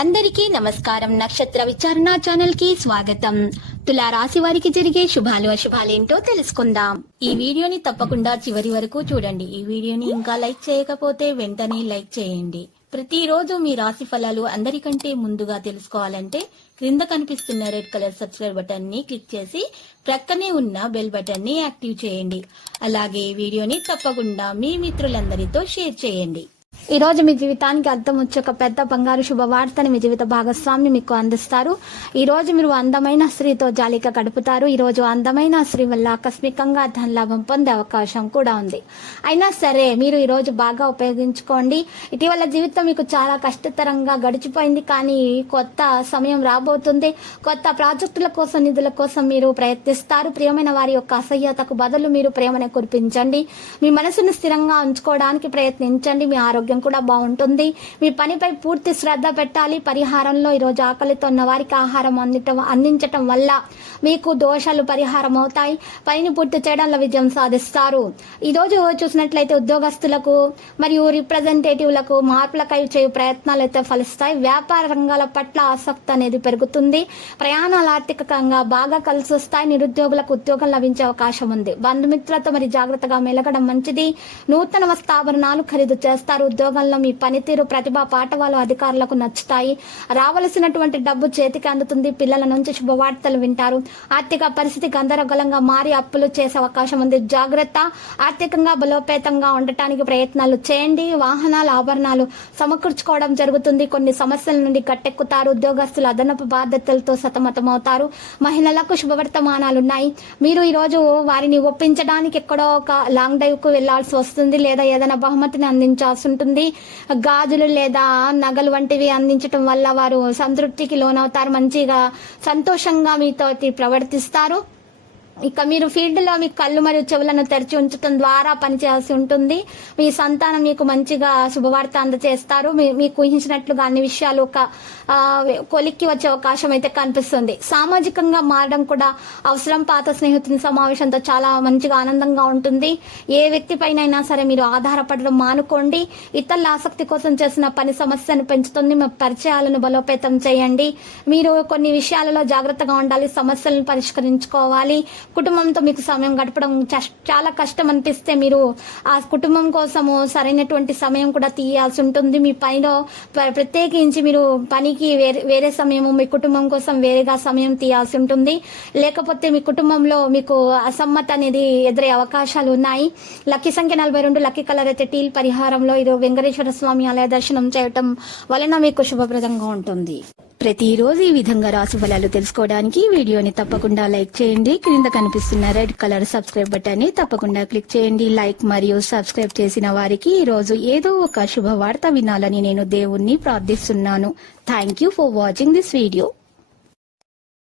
అందరికీ నమస్కారం. నక్షత్ర విచారణ ఛానల్ కి స్వాగతం. తులా రాశి వారికి జరిగే శుభాలు అశుభాలేంటో తెలుసుకుందాం. ఈ వీడియోని తప్పకుండా చివరి వరకు చూడండి. ఈ వీడియోని ఇంకా లైక్ చేయకపోతే వెంటనే లైక్ చేయండి. ప్రతిరోజు మీ రాశి ఫలాలు అందరికంటే ముందుగా తెలుసుకోవాలంటే క్రింద కనిపిస్తున్న రెడ్ కలర్ సబ్స్క్రైబ్ బటన్ ని క్లిక్ చేసి ప్రక్కనే ఉన్న బెల్ బటన్ ని యాక్టివ్ చేయండి. అలాగే ఈ వీడియోని తప్పకుండా మీ మిత్రులందరితో షేర్ చేయండి. ఈ రోజు మీ జీవితానికి అర్థం వచ్చే ఒక పెద్ద బంగారు శుభవార్తని మీ జీవిత భాగస్వామి మీకు అందిస్తారు. ఈ రోజు మీరు అందమైన స్త్రీతో జాలిక గడుపుతారు. ఈ రోజు అందమైన స్త్రీ వల్ల ఆకస్మికంగా ధనలాభం పొందే అవకాశం కూడా ఉంది. అయినా సరే మీరు ఈ రోజు బాగా ఉపయోగించుకోండి. ఇటీవల జీవితం మీకు చాలా కష్టతరంగా గడిచిపోయింది, కానీ కొత్త సమయం రాబోతుంది. కొత్త ప్రాజెక్టుల కోసం, నిధుల కోసం మీరు ప్రయత్నిస్తారు. ప్రియమైన వారి యొక్క అసహ్యతకు బదులు మీరు ప్రేమను కురిపించండి. మీ మనసును స్థిరంగా ఉంచుకోవడానికి ప్రయత్నించండి. మీ ఆరోగ్యం కూడా బాగుంటుంది. మీ పనిపై పూర్తి శ్రద్ధ పెట్టాలి. పరిహారంలో ఈరోజు ఆకలితో ఉన్న వారికి ఆహారం అందించటం వల్ల మీకు దోషాలు పరిహారం అవుతాయి. పనిని పూర్తి చేయడంలో విజయం సాధిస్తారు. ఈ రోజు చూసినట్లయితే ఉద్యోగస్తులకు మరియు రిప్రజెంటేటివ్లకు మార్పులకై చేయు ప్రయత్నాలు అయితే ఫలిస్తాయి. వ్యాపార రంగాల పట్ల ఆసక్తి అనేది పెరుగుతుంది. ప్రయాణాలు ఆర్థికంగా బాగా కలిసి వస్తాయి. నిరుద్యోగులకు ఉద్యోగం లభించే అవకాశం ఉంది. బంధుమిత్రులతో మరి జాగ్రత్తగా మెలగడం మంచిది. నూతన వస్త్రాభరణాలు ఖరీదు చేస్తారు. ఉద్యోగంలో మీ పనితీరు, ప్రతిభ, పాఠవాలు అధికారులకు నచ్చుతాయి. రావలసినటువంటి డబ్బు చేతికి అందుతుంది. పిల్లల నుంచి శుభవార్తలు వింటారు. ఆర్థిక పరిస్థితి గందరగోళంగా మారి అప్పులు చేసే అవకాశం ఉంది. జాగ్రత్త. ఆర్థికంగా బలోపేతంగా ఉండటానికి ప్రయత్నాలు చేయండి. వాహనాలు, ఆభరణాలు సమకూర్చుకోవడం జరుగుతుంది. కొన్ని సమస్యల నుండి గట్టెక్కుతారు. ఉద్యోగస్తులు అదనపు బాధ్యతలతో సతమతమవుతారు. మహిళలకు శుభవర్తమానాలున్నాయి. మీరు ఈ రోజు వారిని ఒప్పించడానికి ఎక్కడో ఒక లాంగ్ డ్రైవ్ కు వెళ్లాల్సి వస్తుంది, లేదా ఏదైనా బహుమతిని అందించాల్సి ఉంటుంది. గాజులు లేదా నగలు వంటివి అందించడం వల్ల వారు సంతృప్తికి లోనవుతారు. మంచిగా సంతోషంగా మీతో ప్రవర్తిస్తారు. ఇక మీరు ఫీల్డ్ లో మీ కళ్ళు మరియు చెవులను తెరిచి ఉంచడం ద్వారా పనిచేయాల్సి ఉంటుంది. మీ సంతానం మీకు మంచిగా శుభవార్త అందజేస్తారు. మీకు ఊహించినట్లుగా అన్ని విషయాలు ఒక కొలిక్కి వచ్చే అవకాశం అయితే కనిపిస్తుంది. సామాజికంగా మారడం కూడా అవసరం. పాత స్నేహితుని సమావేశంతో చాలా మంచిగా ఆనందంగా ఉంటుంది. ఏ వ్యక్తి పైన సరే మీరు ఆధారపడడం మానుకోండి. ఇతరుల ఆసక్తి కోసం చేసిన పని సమస్యను పెంచుతుంది. మీ పరిచయాలను బలోపేతం చేయండి. మీరు కొన్ని విషయాలలో జాగ్రత్తగా ఉండాలి. సమస్యలను పరిష్కరించుకోవాలి. కుటుంబంతో మీకు సమయం గడపడం చాలా కష్టం అనిపిస్తే మీరు ఆ కుటుంబం కోసము సరైనటువంటి సమయం కూడా తీయాల్సి ఉంటుంది. మీ పనిలో ప్రత్యేకించి మీరు పనికి వేరే సమయము, మీ కుటుంబం కోసం వేరేగా సమయం తీయాల్సి ఉంటుంది. లేకపోతే మీ కుటుంబంలో మీకు అసమ్మతి అనేది ఎదురే అవకాశాలు ఉన్నాయి. లక్కీ సంఖ్య 42, లక్కీ కలర్ అయితే టీల్. పరిహారంలో ఇది వెంకటేశ్వర స్వామి ఆలయ దర్శనం చేయటం వలన మీకు శుభప్రదంగా ఉంటుంది. ప్రతిరోజు ఈ విధంగా రాశి ఫలాలు తెలుసుకోవడానికి వీడియోని తప్పకుండా లైక్ చేయండి. క్రింద కనిపిస్తున్న రెడ్ కలర్ సబ్స్క్రైబ్ బటన్ ని తప్పకుండా క్లిక్ చేయండి. లైక్ మరియు సబ్స్క్రైబ్ చేసిన వారికి ఈ రోజు ఏదో ఒక శుభవార్త వినాలని నేను దేవుణ్ణి ప్రార్థిస్తున్నాను. Thank you for watching this video.